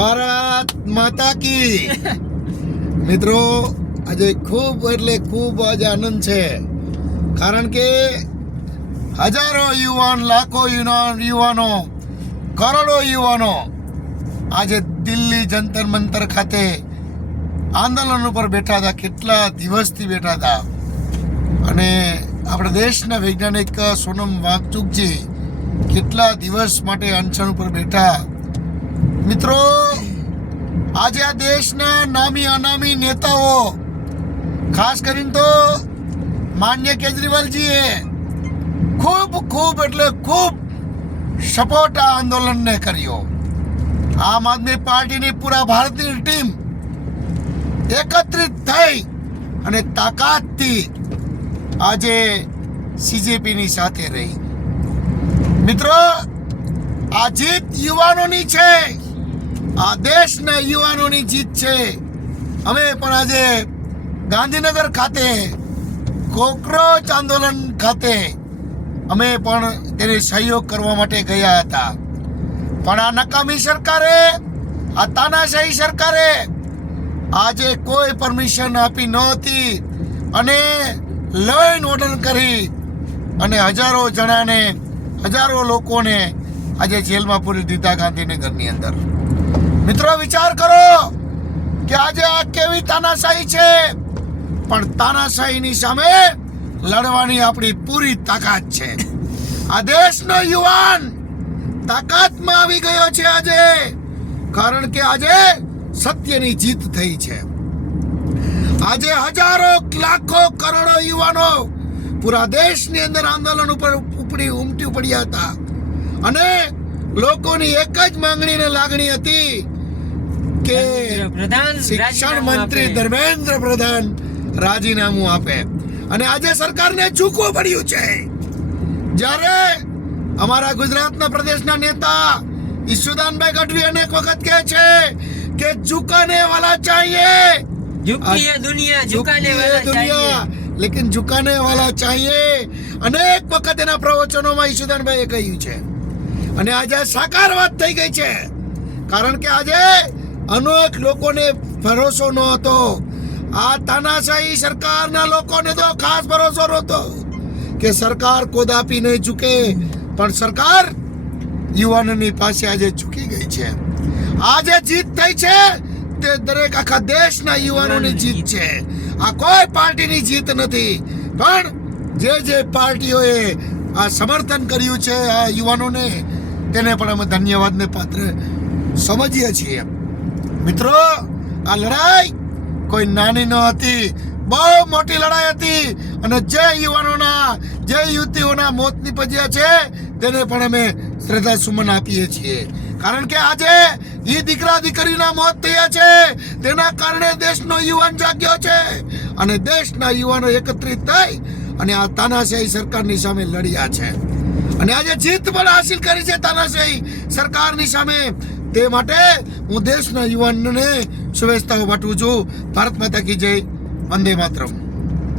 ભારત માતા કી. મિત્રો આજે ખૂબ એટલે ખૂબ આજે આનંદ છે, કારણ કે હજારો યુવાન, લાખો યુવાનો, કરોડો યુવાનો આજે દિલ્હી જંતર મંતર ખાતે આંદોલન ઉપર બેઠા હતા. કેટલા દિવસથી બેઠા હતા. અને આપણા દેશના વૈજ્ઞાનિક સોનમ વાંગચુકજી કેટલા દિવસ માટે અનશન ઉપર બેઠા. મિત્રો આજે આ દેશના નામી અનામી નેતાઓ, ખાસ કરીને તો માન્ય કેજરીવાલજીએ ખૂબ એટલે ખૂબ સપોર્ટ આ આંદોલનને કર્યો. આમ આદમી પાર્ટીની પૂરા ભારતની ટીમ એકત્રિત થઈ અને તાકાતથી આજે CJPની સાથે રહી. મિત્રો આ જીત યુવાનોની છે, આ દેશના યુવાનોની જીત છે. અમે પણ આજે ગાંધીનગર ખાતે કોકરોચ આંદોલન ખાતે અમે પણ તેને સહયોગ કરવા માટે ગયા હતા. પણ આ નકામી સરકારે, આ તાનાશાહી સરકારે આજે કોઈ પરમિશન આપી નહોતી અને લો એન્ડ ઓર્ડર કરી અને હજારો લોકોને આજે જેલમાં પૂરી દીધા ગાંધીનગરની અંદર. મિત્રો વિચાર કરો કે આજે આ કેવી તાનાશાહી છે, પણ તાનાશાહીની સામે લડવાની આપણી પૂરી તાકાત છે. આ દેશનો યુવાન તાકાતમાં આવી ગયો છે આજે, કારણ કે આજે સત્યની જીત થઈ છે. આજે હજારો, લાખો, કરોડો યુવાનો પૂરા દેશની અંદર આંદોલન ઉપર ઉમટી પડ્યા હતા અને લોકોની એક જ માંગણી ને લાગણી હતી કે શિક્ષણ મંત્રી ધર્મેન્દ્ર પ્રધાન રાજીનામું આપે. અને આજે સરકારને ઝૂકવું પડ્યું છે. જ્યારે અમારા ગુજરાતના પ્રદેશના નેતા ઈશુદાનભાઈ ગઢવી અનેક વખત કહે છે કે ઝુકાને વાલા ચાહીએ, દુનિયા લેકિન ઝુકાને વાલા ચાહીએ. અનેક વખત એના પ્રવચનોમાં ઈશુદાનભાઈએ કહ્યું છે અને આજે સાકાર વાત થઈ ગઈ છે. કારણ કે આજે અનેક લોકોને ભરોસો ન હતો. આ તાનાશાહી સરકારના લોકોને તો ખાસ ભરોસો નહોતો કે સરકાર કોદાપી નહીં ઝૂકે, પણ સરકાર યુવાનોની પાસે આજે ઝૂકી ગઈ છે. આજે જીત થઈ છે તે દરેક આખા દેશના યુવાનોની જીત છે. આ કોઈ પાર્ટીની જીત નથી, પણ જે પાર્ટીઓએ આ સમર્થન કર્યું છે આ યુવાનોને, તેને પણ અમે ધન્યવાદને પાત્ર સમજીએ છીએ. મિત્રો આ લડાઈ કોઈ નાની ન હતી, બહુ મોટી લડાઈ હતી. અને જે યુવાનોના, જે યુવતીઓના મોત નીપજ્યા છે તેને પણ અમે શ્રદ્ધા સુમન આપીએ છીએ. કારણ કે આજે એ દીકરા દીકરીના મોત થયા છે, તેના કારણે દેશનો યુવાન જાગ્યો છે અને દેશના યુવાનો એકત્રિત થઈ અને આ તાનાશાહી સરકારની સામે લડ્યા છે અને આજે જીત પણ હાસિલ કરી છે તાનાશાહી સરકારની સામે. તે માટે હું દેશના યુવાનોને શુભેચ્છાઓ પાઠવું છું. ભારત માતા કી જય. વંદે માતરમ.